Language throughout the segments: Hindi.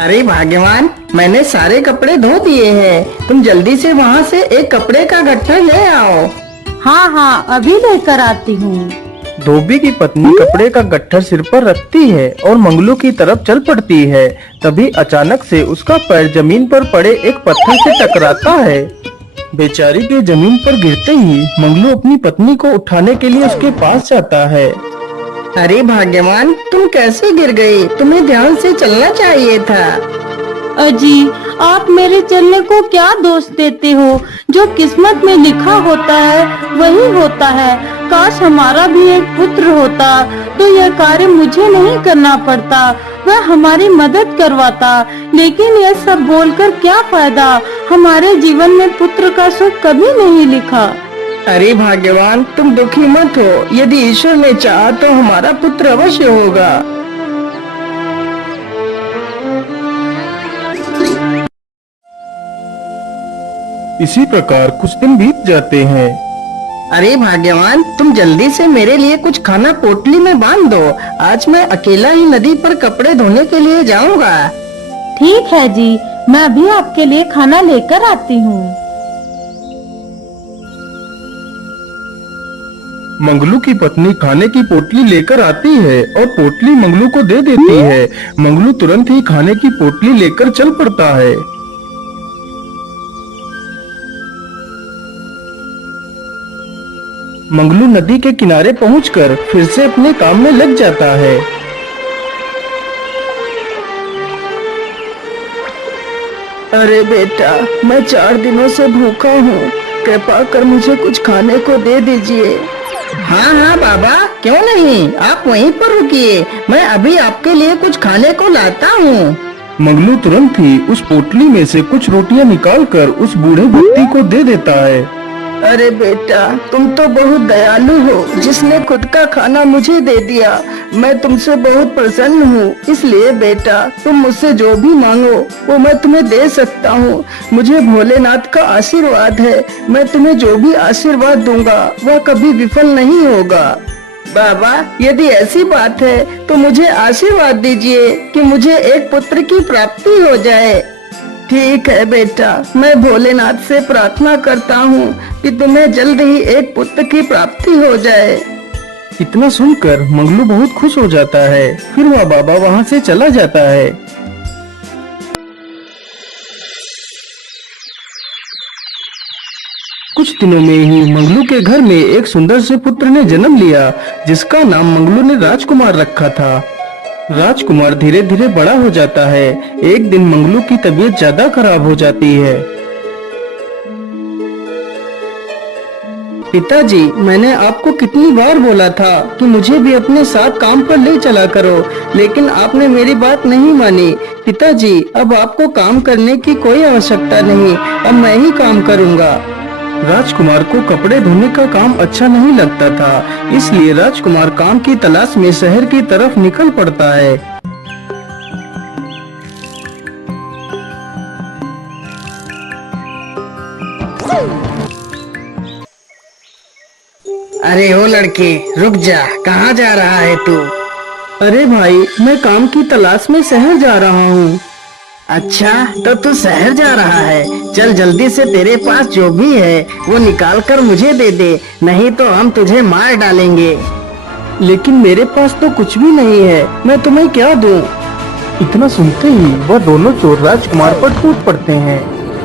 अरे भाग्यवान, मैंने सारे कपड़े धो दिए हैं। तुम जल्दी से वहाँ से एक कपड़े का गट्ठा ले आओ। हाँ हाँ, अभी लेकर आती हूँ। धोबी की पत्नी कपड़े का गट्ठर सिर पर रखती है और मंगलू की तरफ चल पड़ती है। तभी अचानक से उसका पैर जमीन पर पड़े एक पत्थर से टकराता है। बेचारी के जमीन पर गिरते ही मंगलू अपनी पत्नी को उठाने के लिए उसके पास जाता है। अरे भाग्यवान, तुम कैसे गिर गई? तुम्हें ध्यान से चलना चाहिए था। अजी, आप मेरे चलने को क्या दोष देते हो? जो किस्मत में लिखा होता है वही होता है। काश हमारा भी एक पुत्र होता तो यह कार्य मुझे नहीं करना पड़ता, वह हमारी मदद करवाता। लेकिन यह सब बोलकर क्या फायदा? हमारे जीवन में पुत्र का सुख कभी नहीं लिखा। अरे भाग्यवान, तुम दुखी मत हो। यदि ईश्वर ने चाहा तो हमारा पुत्र अवश्य होगा। इसी प्रकार कुछ दिन बीत जाते हैं। अरे भाग्यवान, तुम जल्दी से मेरे लिए कुछ खाना पोटली में बांध दो। आज मैं अकेला ही नदी पर कपड़े धोने के लिए जाऊंगा। ठीक है जी, मैं भी आपके लिए खाना लेकर आती हूँ। मंगलू की पत्नी खाने की पोटली लेकर आती है और पोटली मंगलू को दे देती है। मंगलू तुरंत ही खाने की पोटली लेकर चल पड़ता है। मंगलू नदी के किनारे पहुंचकर फिर से अपने काम में लग जाता है। अरे बेटा, मैं 4 दिनों से भूखा हूँ। कृपा कर मुझे कुछ खाने को दे दीजिए। हाँ हाँ बाबा, क्यों नहीं, आप वहीं पर रुकिए, मैं अभी आपके लिए कुछ खाने को लाता हूँ। मंगलू तुरंत ही उस पोटली में से कुछ रोटियां निकालकर उस बूढ़े व्यक्ति को दे देता है। अरे बेटा, तुम तो बहुत दयालु हो, जिसने खुद का खाना मुझे दे दिया। मैं तुमसे बहुत प्रसन्न हूँ। इसलिए बेटा, तुम मुझसे जो भी मांगो वो मैं तुम्हें दे सकता हूँ। मुझे भोलेनाथ का आशीर्वाद है। मैं तुम्हें जो भी आशीर्वाद दूंगा वह कभी विफल नहीं होगा। बाबा, यदि ऐसी बात है तो मुझे आशीर्वाद दीजिए कि मुझे एक पुत्र की प्राप्ति हो जाए। ठीक है बेटा, मैं भोलेनाथ से प्रार्थना करता हूँ कि तुम्हें जल्द ही एक पुत्र की प्राप्ति हो जाए। इतना सुनकर मंगलू बहुत खुश हो जाता है। फिर वह बाबा वहाँ से चला जाता है। कुछ दिनों में ही मंगलू के घर में एक सुंदर से पुत्र ने जन्म लिया, जिसका नाम मंगलू ने राजकुमार रखा था। राजकुमार धीरे धीरे बड़ा हो जाता है। एक दिन मंगलू की तबीयत ज्यादा खराब हो जाती है। पिताजी, मैंने आपको कितनी बार बोला था कि मुझे भी अपने साथ काम पर ले चला करो, लेकिन आपने मेरी बात नहीं मानी। पिताजी, अब आपको काम करने की कोई आवश्यकता नहीं, अब मैं ही काम करूँगा। राजकुमार को कपड़े धोने का काम अच्छा नहीं लगता था, इसलिए राजकुमार काम की तलाश में शहर की तरफ निकल पड़ता है। अरे ओ लड़के, रुक जा, कहाँ जा रहा है तू? अरे भाई, मैं काम की तलाश में शहर जा रहा हूँ। अच्छा, तो तू शहर जा रहा है? चल जल्दी से तेरे पास जो भी है वो निकाल कर मुझे दे दे, नहीं तो हम तुझे मार डालेंगे। लेकिन मेरे पास तो कुछ भी नहीं है, मैं तुम्हें क्या दूं? इतना सुनते ही वह दोनों चोर राजकुमार पर टूट पड़ते हैं।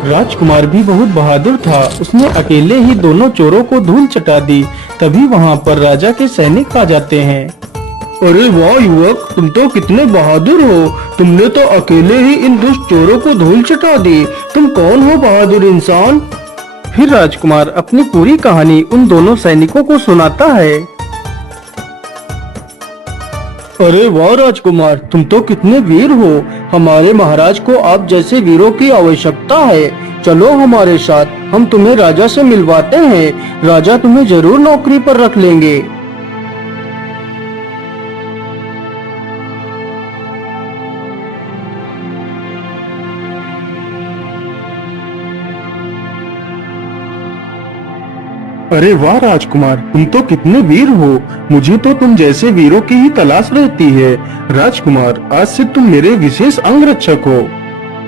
राजकुमार भी बहुत बहादुर था, उसने अकेले ही दोनों चोरों को धूल चटा दी। तभी वहाँ पर राजा के सैनिक आ जाते हैं। अरे वाह युवक, तुम तो कितने बहादुर हो। तुमने तो अकेले ही इन दुष्ट चोरों को धूल चटा दी। तुम कौन हो बहादुर इंसान? फिर राजकुमार अपनी पूरी कहानी उन दोनों सैनिकों को सुनाता है। अरे वाह राजकुमार, तुम तो कितने वीर हो। हमारे महाराज को आप जैसे वीरों की आवश्यकता है। चलो हमारे साथ, हम तुम्हें राजा से मिलवाते हैं। राजा तुम्हें जरूर नौकरी पर रख लेंगे। अरे वाह राजकुमार, तुम तो कितने वीर हो। मुझे तो तुम जैसे वीरों की ही तलाश रहती है। राजकुमार, आज से तुम मेरे विशेष अंगरक्षक हो।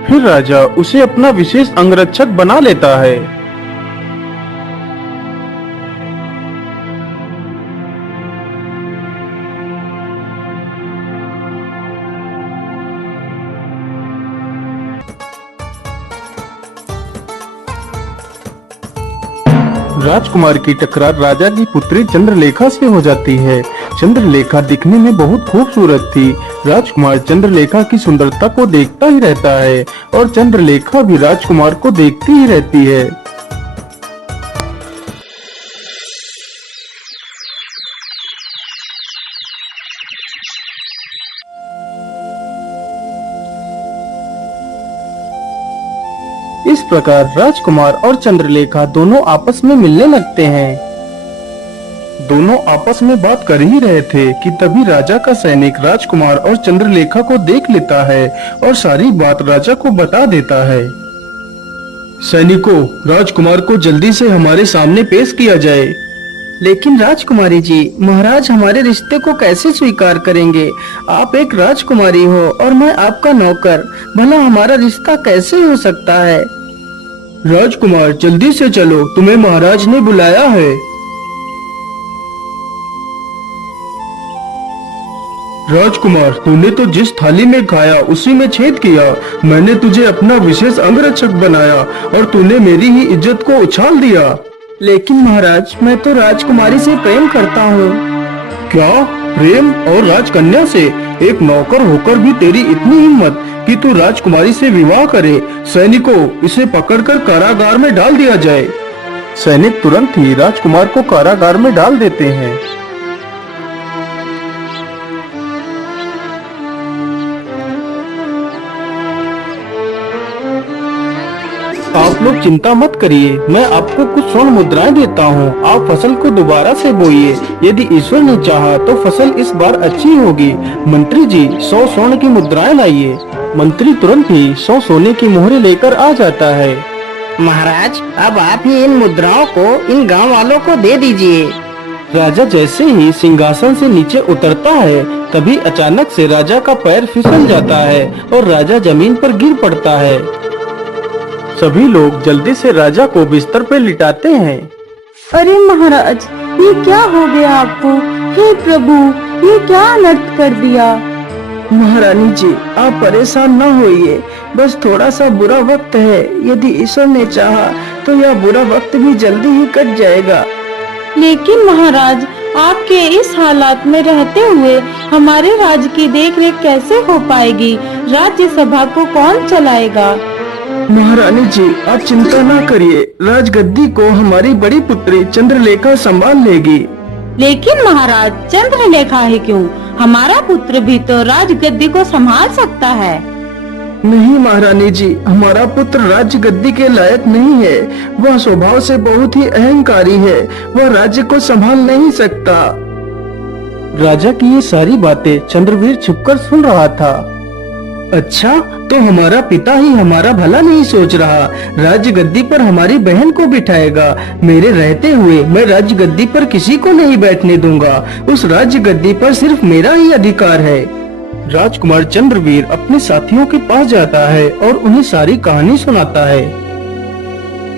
फिर राजा उसे अपना विशेष अंगरक्षक बना लेता है। राजकुमार की टकरार राजा की पुत्री चंद्रलेखा से हो जाती है। चंद्रलेखा दिखने में बहुत खूबसूरत थी। राजकुमार चंद्रलेखा की सुंदरता को देखता ही रहता है और चंद्रलेखा भी राजकुमार को देखती ही रहती है। इस प्रकार राजकुमार और चंद्रलेखा दोनों आपस में मिलने लगते हैं। दोनों आपस में बात कर ही रहे थे कि तभी राजा का सैनिक राजकुमार और चंद्रलेखा को देख लेता है और सारी बात राजा को बता देता है। सैनिकों, राजकुमार को जल्दी से हमारे सामने पेश किया जाए। लेकिन राजकुमारी जी, महाराज हमारे रिश्ते को कैसे स्वीकार करेंगे? आप एक राजकुमारी हो और मैं आपका नौकर, भला हमारा रिश्ता कैसे हो सकता है? राजकुमार, जल्दी से चलो, तुम्हें महाराज ने बुलाया है। राजकुमार, तूने तो जिस थाली में खाया उसी में छेद किया। मैंने तुझे अपना विशेष अंगरक्षक बनाया और तूने मेरी ही इज्जत को उछाल दिया। लेकिन महाराज, मैं तो राजकुमारी से प्रेम करता हूँ। क्या? प्रेम? और राजकन्या से? एक नौकर होकर भी तेरी इतनी हिम्मत कि तू राजकुमारी से विवाह करे। सैनिकों, इसे पकड़कर कारागार में डाल दिया जाए। सैनिक तुरंत ही राजकुमार को कारागार में डाल देते हैं। आप लोग चिंता मत करिए, मैं आपको कुछ स्वर्ण मुद्राएं देता हूँ। आप फसल को दोबारा से बोइए। यदि ईश्वर ने चाहा तो फसल इस बार अच्छी होगी। मंत्री जी, 100 स्वर्ण की मुद्राएं लाइए। मंत्री तुरंत ही 100 सोने की मोहरें लेकर आ जाता है। महाराज, अब आप ही इन मुद्राओं को इन गांव वालों को दे दीजिए। राजा जैसे ही सिंहासन से नीचे उतरता है, तभी अचानक से राजा का पैर फिसल जाता है और राजा जमीन पर गिर पड़ता है। सभी लोग जल्दी से राजा को बिस्तर पर लिटाते हैं। अरे महाराज, ये क्या हो गया आपको? हे प्रभु, ये क्या अनर्थ कर दिया? महारानी जी, आप परेशान न होइए, बस थोड़ा सा बुरा वक्त है। यदि ईश्वर ने चाहा तो यह बुरा वक्त भी जल्दी ही कट जाएगा। लेकिन महाराज, आपके इस हालात में रहते हुए हमारे राज्य की देखरेख कैसे हो पाएगी? राज्य सभा को कौन चलाएगा? महारानी जी, आप चिंता न करिए, राजगद्दी को हमारी बड़ी पुत्री चंद्रलेखा संभाल लेगी। लेकिन महाराज, चंद्रलेखा ही क्यों? हमारा पुत्र भी तो राजगद्दी को संभाल सकता है। नहीं महारानी जी, हमारा पुत्र राज्य गद्दी के लायक नहीं है। वह स्वभाव से बहुत ही अहंकारी है, वह राज्य को संभाल नहीं सकता। राजा की ये सारी बातें चंद्रवीर छुपकर सुन रहा था। अच्छा, तो हमारा पिता ही हमारा भला नहीं सोच रहा, राज्य गद्दी पर हमारी बहन को बिठाएगा। मेरे रहते हुए मैं राज्य गद्दी पर किसी को नहीं बैठने दूंगा। उस राज्य गद्दी पर सिर्फ मेरा ही अधिकार है। राजकुमार चंद्रवीर अपने साथियों के पास जाता है और उन्हें सारी कहानी सुनाता है।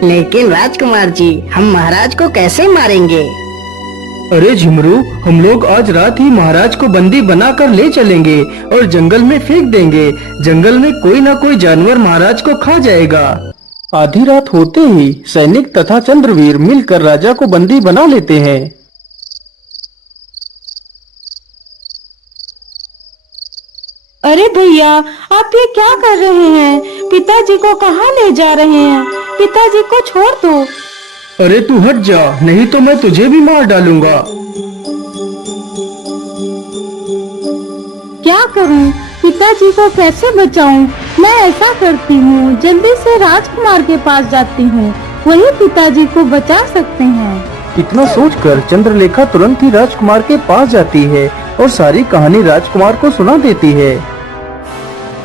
लेकिन राजकुमार जी, हम महाराज को कैसे मारेंगे? अरे झुमरू, हम लोग आज रात ही महाराज को बंदी बनाकर ले चलेंगे और जंगल में फेंक देंगे। जंगल में कोई ना कोई जानवर महाराज को खा जाएगा। आधी रात होते ही सैनिक तथा चंद्रवीर मिलकर राजा को बंदी बना लेते हैं। अरे भैया, आप ये क्या कर रहे हैं? पिताजी को कहाँ ले जा रहे हैं? पिताजी को छोड़ दो। अरे तू हट जा, नहीं तो मैं तुझे भी मार डालूंगा। क्या करूं? पिताजी को कैसे बचाऊं? मैं ऐसा करती हूँ, जल्दी से राजकुमार के पास जाती हूँ, वही पिताजी को बचा सकते हैं। इतना सोचकर चंद्रलेखा तुरंत ही राजकुमार के पास जाती है और सारी कहानी राजकुमार को सुना देती है।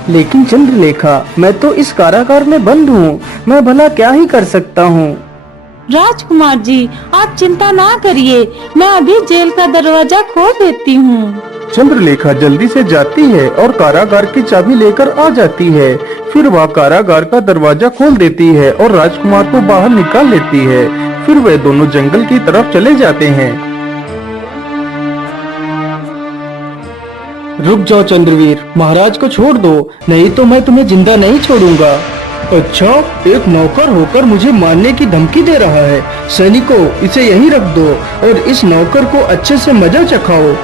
लेकिन चंद्रलेखा, मैं तो इस कारागार में बंद हूँ, मैं भला क्या ही कर सकता हूँ। राजकुमार जी, आप चिंता ना करिए, मैं अभी जेल का दरवाजा खोल देती हूँ। चंद्रलेखा जल्दी से जाती है और कारागार की चाबी लेकर आ जाती है। फिर वह कारागार का दरवाजा खोल देती है और राजकुमार को बाहर निकाल लेती है। फिर वे दोनों जंगल की तरफ चले जाते हैं। रुक जाओ चंद्रवीर, महाराज को छोड़ दो, नहीं तो मैं तुम्हें जिंदा नहीं छोड़ूंगा। अच्छा, एक नौकर होकर मुझे मारने की धमकी दे रहा है। सैनिकों, इसे यहीं रख दो और इस नौकर को अच्छे से मजा चखाओ।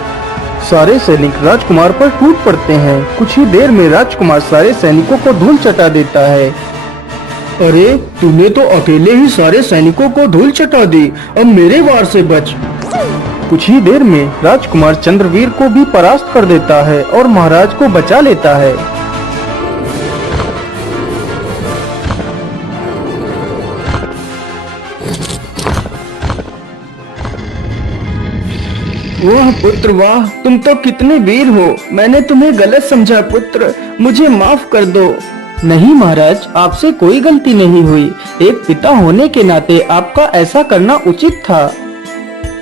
सारे सैनिक राजकुमार पर टूट पड़ते हैं। कुछ ही देर में राजकुमार सारे सैनिकों को धूल चटा देता है। अरे, तूने तो अकेले ही सारे सैनिकों को धूल चटा दी, अब मेरे वार से बच। कुछ ही देर में राजकुमार चंद्रवीर को भी परास्त कर देता है और महाराज को बचा लेता है। वाह पुत्र वाह, तुम तो कितने वीर हो। मैंने तुम्हें गलत समझा पुत्र, मुझे माफ कर दो। नहीं महाराज, आपसे कोई गलती नहीं हुई। एक पिता होने के नाते आपका ऐसा करना उचित था।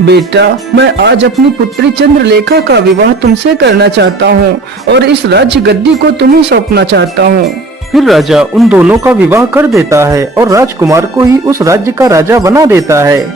बेटा, मैं आज अपनी पुत्री चंद्रलेखा का विवाह तुमसे करना चाहता हूँ और इस राज्य गद्दी को तुम्हें सौंपना चाहता हूँ। फिर राजा उन दोनों का विवाह कर देता है और राजकुमार को ही उस राज्य का राजा बना देता है।